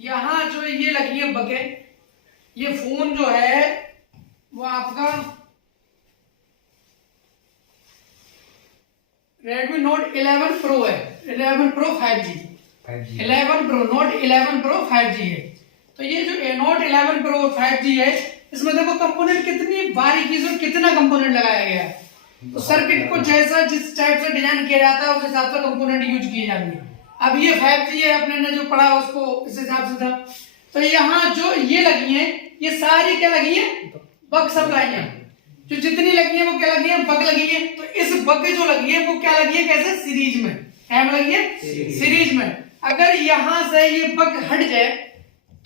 यहाँ जो ये लगी है बकेट, ये फोन जो है वो आपका Redmi Note 11 Pro है, 11 Pro 5G, 11 Pro Note 11 Pro 5G है। तो ये जो Note 11 Pro 5G है, इसमें देखो कंपोनेंट कितनी बारीकी से कितना कंपोनेंट लगाया गया है। तो सर्किट को जैसा जिस टाइप से डिजाइन किया जाता है उस हिसाब से कंपोनेंट यूज किए जाते हैं। अब ये 5G है, अपने ने जो पढ़ा उसको इस हिसाब से था। तो यहाँ जो ये लगी है, ये सारी क्या लगी है, बक सप्लाई, जो जितनी लगी है वो क्या लगी है, बग लगी है। तो इस बग जो लगी है वो क्या लगी है, कैसे, सीरीज में, क्या लगी है, सीरीज में। अगर यहां से ये बग हट जाए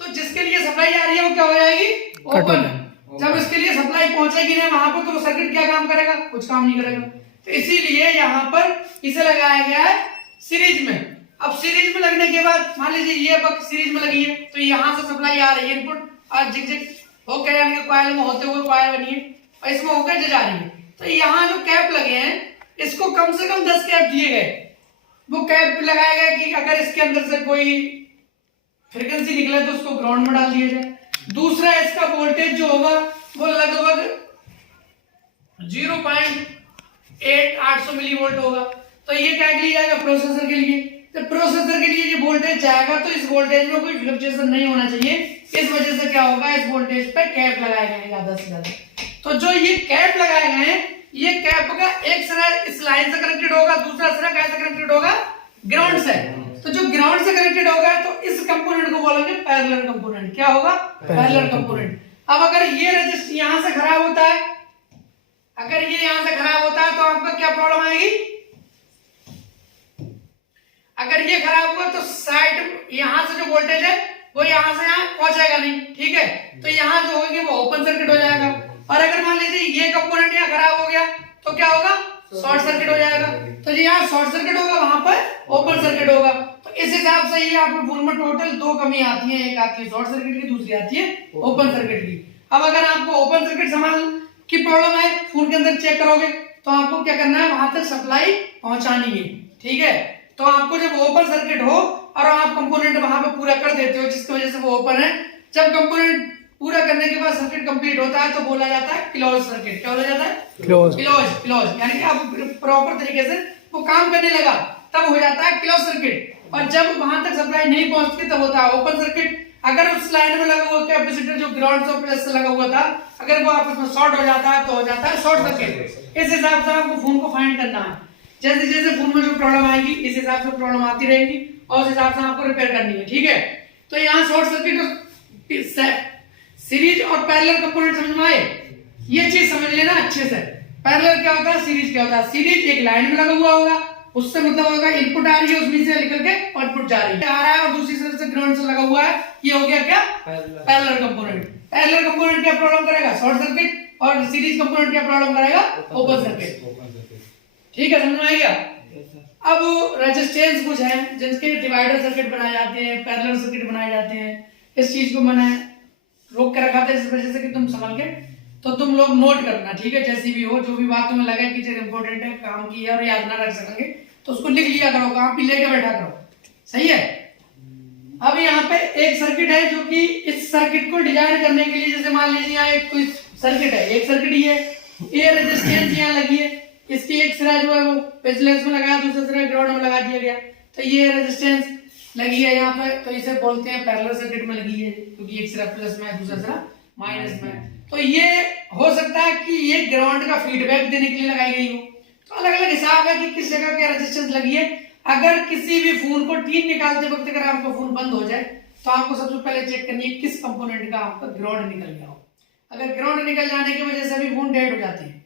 तो जिसके लिए सप्लाई आ रही है वो क्या हो जाएगी, ओपन। जब इसके लिए सप्लाई पहुंचेगी ना वहां पर, तो सर्किट क्या काम करेगा, कुछ काम नहीं करेगा। तो इसीलिए यहाँ पर इसे लगाया गया है सीरीज में। अब सीरीज में लगने के बाद मान लीजिए ये बग सीरीज में लगी है, तो यहाँ से सप्लाई आ रही है, इनपुट और जिग जिग होकर यानी कि कॉइल में होते हुए कॉइल बनी है और इसमें होकर जा रही है। तो यहाँ जो कैप लगे हैं, इसको कम से कम 10 कैप दिए गए। वो कैप लगाया गया कि अगर इसके अंदर से कोई फ्रीक्वेंसी निकले तो उसको ग्राउंड में डाल दिया जाए। दूसरा, इसका वोल्टेज जो होगा वो लगभग 0.8 मिली वोल्ट होगा। तो ये क्या के लिए जाएगा, प्रोसेसर के लिए। तो प्रोसेसर के लिए ये वोल्टेज जाएगा, तो इस वोल्टेज में कोई फ्लक्चुएशन नहीं होना चाहिए। इस वजह से क्या होगा, इस वोल्टेज पे कैप लगाए गए हैं ज्यादा से ज्यादा। तो जो ये कैप लगाए गए हैं, ये कैप का एक सिरा इस लाइन से कनेक्टेड होगा, दूसरा सिरा कैसे कनेक्टेड होगा, ग्राउंड से। तो जो ग्राउंड से कनेक्टेड होगा तो इस कंपोनेंट को बोलेंगे पैरेलल कंपोनेंट। क्या होगा, पैरेलल कंपोनेंट। अब अगर ये रजिस्टर यहां से खराब होता है, अगर ये यहां से खराब होता है तो आपका क्या प्रॉब्लम आएगी, अगर ये खराब हुआ तो साइड यहां से जो वोल्टेज है वो यहां से यहां पहुंचेगा नहीं, ठीक है। तो यहां जो होगी वो ओपन सर्किट हो जाएगा। और अगर मान लीजिए ये कंपोनेंट यहाँ खराब हो गया तो क्या होगा, शॉर्ट सर्किट हो जाएगा। तो जी यहाँ शॉर्ट सर्किट होगा, वहां पर ओपन सर्किट होगा। तो इस हिसाब से ये आपके फोन में टोटल 2 कमी आती है, एक आती है शॉर्ट सर्किट की, दूसरी आती है ओपन सर्किट की। अब अगर आपको ओपन सर्किट संभाल की प्रॉब्लम है, फोन के अंदर चेक करोगे तो आपको क्या करना है, वहां तक सप्लाई पहुंचानी है, ठीक है। तो आपको जब ओपन सर्किट हो और आप कंपोनेंट वहां पे पूरा कर देते हो जिसकी वजह से वो ओपन है, जब कंपोनेंट पूरा करने के बाद सर्किट कंप्लीट होता है तो बोला जाता है क्लोज सर्किट। क्या बोला जाता है, क्लोज। यानी कि अब प्रॉपर तरीके से वो काम करने लगा, तब हो जाता है क्लोज सर्किट। और जब वहां तक सप्लाई नहीं पहुंचती तब होता है ओपन सर्किट। अगर उस लाइन में लगा हुआ कैपेसिटर जो ग्राउंड से प्लस से लगा हुआ था, अगर वो आपस में शॉर्ट हो जाता है तो हो जाता है शॉर्ट सर्किट। इस हिसाब से आपको फोन को फाइंड करना है। जैसे जैसे फोन में जो प्रॉब्लम आएगी इस हिसाब से प्रॉब्लम आती रहेगी और उस हिसाब से आपको रिपेयर करनी है, ठीक है। तो यहाँ शॉर्ट सर्किट, सीरीज और पैरेलल कंपोनेंट समझ में आए, ये चीज समझ लेना अच्छे से। पैरेलल क्या होता है, सीरीज क्या होता है। सीरीज एक लाइन में लगा हुआ होगा, उससे मतलब होगा इनपुट आ रही है, उसमें से निकल के आउटपुट जा रही है, आ रहा है, और दूसरी तरफ से ग्राउंड से लगा हुआ है, ये हो गया क्या, पैरेलल कंपोनेंट। पैरेलल कंपोनेंट क्या प्रॉब्लम करेगा, शॉर्ट सर्किट, और सीरीज कंपोनेंट क्या प्रॉब्लम करेगा, ओपन सर्किट। ठीक है, समझ में आ गया। अब रेजिस्टेंस कुछ है जिनके डिवाइडर सर्किट बनाए जाते हैं, पैरेलल सर्किट बनाए जाते हैं। इस चीज को मैंने रोक के रखा था इस वजह से कि तुम समझ के, तो तुम लोग नोट करना, ठीक है। जैसी भी हो, जो भी बात तुम्हें लगे कि चीज इंपॉर्टेंट है, काम की है और याद ना रख सकेंगे तो उसको लिख लिया करो, काम पे लेके बैठा करो, सही है। अब यहाँ पे एक सर्किट है जो कि इस सर्किट को डिजाइन करने के लिए, जैसे मान लीजिए यहाँ एक कोई सर्किट है, एक सर्किट ही है, ये रेजिस्टेंस यहाँ लगी है, इसकी एक सिरा जो है वो पेचलेस में लगाया, दूसरा सिरा ग्राउंड में लगा दिया गया। तो ये रेजिस्टेंस लगी है यहाँ पे, तो इसे बोलते हैं पैरेलल सर्किट में लगी है, क्योंकि एक सिरा प्लस में है, दूसरा सिरा माइनस में। तो ये हो सकता है कि ये ग्राउंड का फीडबैक देने के लिए लगाई गई हो। तो अलग अलग हिसाब है कि किस जगह क्या रेजिस्टेंस लगी है। अगर किसी भी फोन को टीन निकालते वक्त अगर आपका फोन बंद हो जाए तो आपको सबसे पहले चेक करनी है किस कंपोनेंट का आपका ग्राउंड निकल गया हो। अगर ग्राउंड निकल जाने की वजह से भी फोन डेड हो जाती है,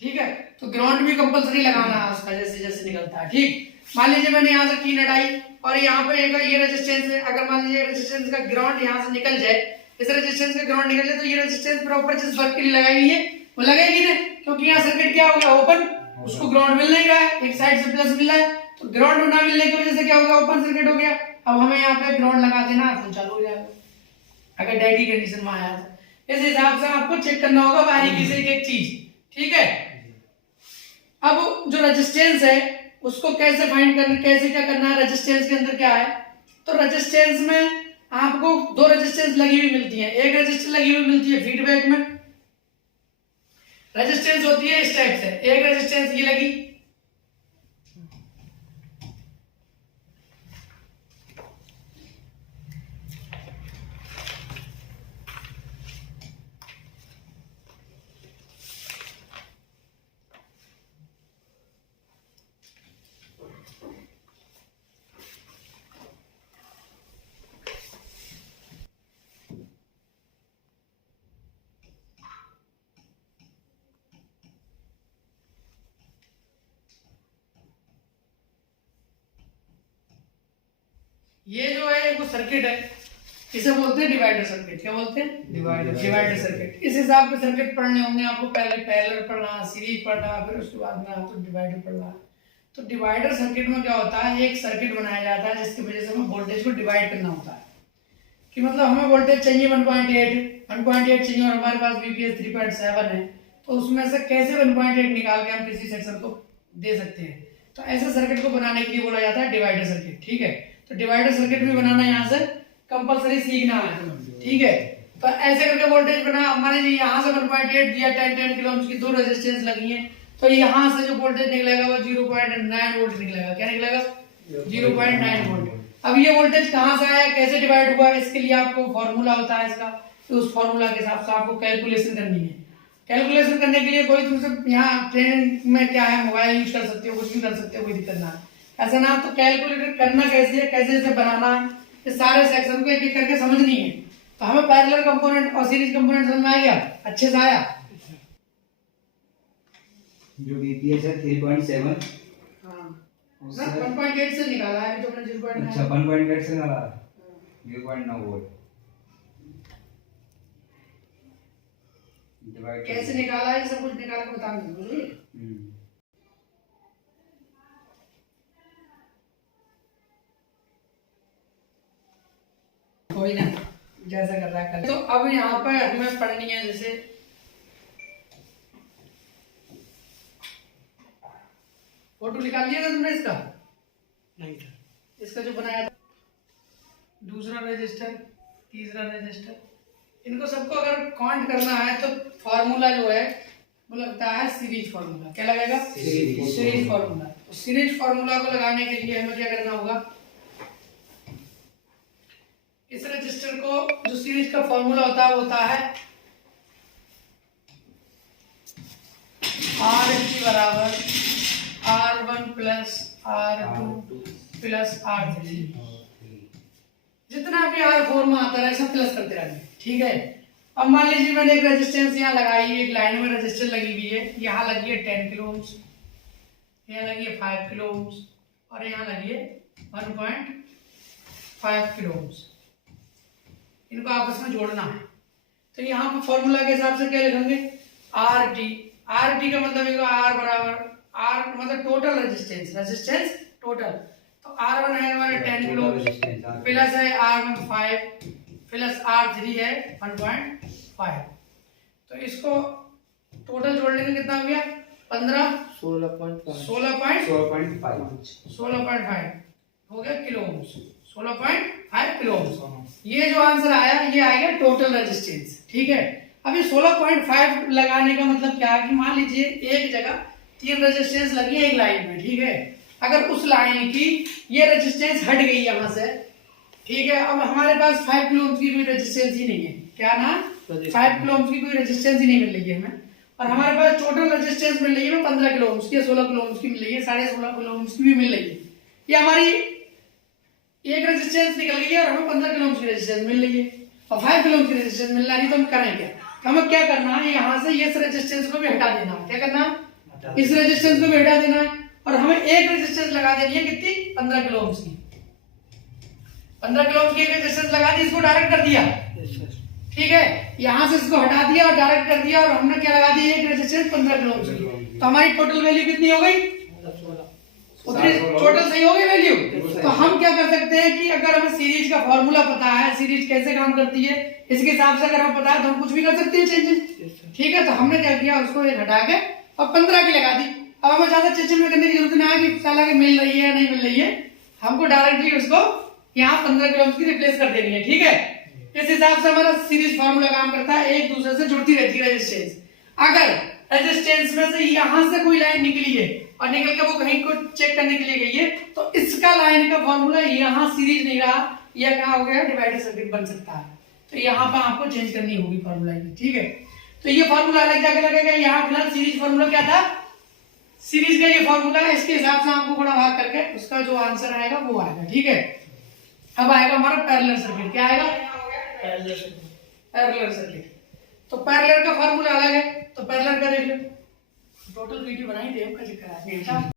ठीक है, तो ग्राउंड भी कंपलसरी लगाना है उसका, जैसे जैसे निकलता है, ठीक। मान लीजिए मैंने यहाँ से टीन हटाई और यहाँ पे ये रेजिस्टेंस है, अगर मान लीजिए रेजिस्टेंस का ग्राउंड यहाँ से निकल जाए, इस रेजिस्टेंस का ग्राउंड निकल जाए, तो ये रेजिस्टेंस प्रॉपर जिस वर्क के लिए लगाई गई है वो लगेगी ना, क्योंकि यहाँ सर्किट क्या हो गया, ओपन, उसको ग्राउंड मिल नहीं रहा है, एक साइड से प्लस मिल रहा है, तो ग्राउंड ना मिलने की वजह से क्या हो गया, ओपन सर्किट हो गया। अब हमें यहाँ पे ग्राउंड लगा देना, फोन चालू हो जाएगा अगर डेड की कंडीशन में आया तो। इस हिसाब से आपको चेक करना होगा बारीकी से एक चीज, ठीक है। अब जो रेजिस्टेंस है उसको कैसे फाइंड करना, कैसे क्या करना है, रेजिस्टेंस के अंदर क्या है, तो रेजिस्टेंस में आपको 2 रेजिस्टेंस लगी हुई मिलती है। एक रेजिस्टेंस लगी हुई मिलती है फीडबैक में, रेजिस्टेंस होती है इस टाइप से, एक रेजिस्टेंस ये लगी, ये जो है वो सर्किट है, इसे बोलते हैं डिवाइडर सर्किट। क्या बोलते हैं? Divider circuit. इस हिसाब के सर्किट पढ़ने होंगे आपको, पहले पैरेलल पढ़ना, सीरीज पढ़ना, फिर उसके बाद में आपको डिवाइडर पढ़ना। तो डिवाइडर सर्किट में क्या होता है, एक सर्किट बनाया जाता है जिसकी वजह से हमें वोल्टेज को डिवाइड करना होता है। कि मतलब हमें वोल्टेज चाहिए 1.8 चाहिए और हमारे पास VPS 3.7 है, तो उसमें से कैसे 1.8 निकाल के हम किसी सेक्शन को दे सकते हैं। तो ऐसे सर्किट को बनाने के लिए बोला जाता है डिवाइडर सर्किट। ठीक है, तो डिवाइडर सर्किट भी बनाना यहाँ से कंपलसरी सीखना है। ठीक है, तो ऐसे करके वोल्टेज बना, मान लीजिए यहाँ से 1.8 दिया, 10 किलो ओम की 2 रेजिस्टेंस लगी हैं, तो यहाँ से जो वोल्टेज निकलेगा वो 0.9 वोल्ट निकलेगा। क्या निकलेगा? 0.9 वोल्ट। अब ये वोल्टेज कहाँ से आया, कैसे डिवाइड हुआ, इसके लिए आपको फॉर्मूला होता है इसका, तो उस फॉर्मूला के हिसाब से आपको कैलकुलेशन करनी है। कैलकुलेशन करने के लिए कोई तुमसे यहाँ ट्रेनिंग में क्या है, मोबाइल यूज कर सकते हो, कुछ भी कर सकते हो, कोई दिक्कत ना है। ऐसा ना, तो कैलकुलेटर करना कैसे है, कैसे बनाना है, ये सारे सेक्शन को एक एक करके समझनी है। तो हमें पैरेलल कंपोनेंट और सीरीज कंपोनेंट समझ में आ गया, अच्छे से आया। जो VPS है 3.7, सर 1.8 से निकाला है तो मैंने 0.9। अच्छा 1.8 से निकाला 0.9 वोल्ट। कैसे निकाला है, सब कुछ निकाल के बताऊंगा, बुझलिए। कोई ना, जैसा कर रहा है। तो अब यहाँ पर हमें पढ़नी है, जैसे फोटो निकाल लिया था तुमने इसका? नहीं था। इसका जो बनाया था, दूसरा रजिस्टर, तीसरा रजिस्टर, इनको सबको अगर काउंट करना है तो फॉर्मूला जो है वो लगता है सीरीज फॉर्मूला। क्या लगेगा? Series formula. तो सीरीज फॉर्मूला को लगाने के लिए हमें क्या करना होगा, इस रजिस्टर को, जो सीरीज का फॉर्मूला होता है वो होता है R बराबर R1 plus R2 plus R3। जितना भी R4 में आता है सब प्लस करते रहना। ठीक है, अब मान लीजिए मैंने एक रेजिस्टेंस यहाँ लगाई है, एक लाइन में रजिस्टर लगी हुई है, यहाँ लगी है 10 किलो ओम्स, यहाँ लगी है 5 किलो ओम्स और यहाँ लगी है 1.5 किलो ओम्स। इनको आपस में जोड़ना है। तो यहाँ पर फॉर्मूला के हिसाब से क्या लिखेंगे, RT का मतलब R बराबर R मतलब टोटल रेजिस्टेंस टोटल। तो R1 है हमारा 10 किलो प्लस है R1 5 प्लस R3 है 1.5। तो इसको टोटल जोड़ने में कितना हो गया, 16.5 हो गया किलो ओम्स, 16.5 किलो ओम्स। ये जो आंसर आया ये आएगा टोटल रेजिस्टेंस। ठीक है, अब ये 16.5 लगाने का मतलब क्या है कि मान लीजिए एक जगह 3 रेजिस्टेंस लगी है एक लाइन में। ठीक है, अगर उस लाइन की ये रेजिस्टेंस हट गई यहाँ से, ठीक है, अब हमारे पास 5 किलो ओम्स की कोई रेजिस्टेंस ही नहीं है। क्या ना, 5 किलो ओम्स की कोई रेजिस्टेंस ही नहीं मिल रही है हमें, और हमारे पास टोटल रेजिस्टेंस मिल रही है 15 किलो ओम्स की, 16 किलो ओम्स की मिल रही है, 16.5 किलो ओम्स की भी मिल रही है। ये हमारी एक रेजिस्टेंस निकल गई है और हमें 15 किलो ओम्स की रेजिस्टेंस मिल रही है और 5 किलो ओम्स की रेजिस्टेंस मिल रही है। तो हम करें क्या, हमें क्या करना है, यहाँ से इस रेजिस्टेंस को भी हटा देना है। क्या करना है, इस रेजिस्टेंस को भी हटा देना है और हमें एक रेजिस्टेंस लगा देनी है, कितनी, 15 किलो ओम्स की। 15 किलो ओम की एक रेजिस्टेंस लगा दी, इसको डायरेक्ट कर दिया। ठीक है, यहाँ से इसको हटा दिया और डायरेक्ट कर दिया और हमने क्या लगा दी, एक रेजिस्टेंस 15 किलो ओम की। तो हमारी टोटल वैल्यू कितनी हो गई, उतनी टोटल सही हो गई वैल्यू। तो हम क्या कर सकते हैं कि अगर हमें सीरीज का फॉर्मूला पता है, सीरीज कैसे काम करती है, इसके हिसाब से अगर हमें पता है तो हम कुछ भी कर सकते हैं चेंज। ठीक है, तो हमने क्या किया, उसको एक हटा के और 15 की लगा दी। अब हमें ज्यादा चेंज में करने की जरूरत नहीं है कि साला के मिल रही है नहीं मिल रही है, हमको डायरेक्टली उसको यहाँ 15 किलो की रिप्लेस कर देनी है, ठीक है। इस हिसाब से हमारा सीरीज फार्मूला काम करता है, एक दूसरे से जुड़ती रहती है रेजिस्टेंस। अगर रेजिस्टेंस में से यहां से कोई लाइन निकली है और निकल के वो कहीं को चेक करने के लिए गई है, तो इसका लाइन का फॉर्मूला यहाँ सीरीज नहीं रहा, यह क्या हो गया, डिवाइडेड सर्किट बन सकता है। तो यहाँ पर आपको चेंज करनी होगी फॉर्मूला की, ठीक है। तो ये फॉर्मूला अलग जाके लगेगा, यहाँ फिलहाल सीरीज फॉर्मूला क्या था, सीरीज का ये फॉर्मूला है, इसके हिसाब से आपको गुणा भाग करके उसका जो आंसर आएगा वो आएगा, ठीक है। अब आएगा हमारा पैरेलल सर्किट, क्या आएगा, पैरेलल सर्किट। तो पैरेलल का फॉर्मूला अलग है, तो पैरेलल का देख लो, टोटल वीडियो बनाई देव का जिक्र है।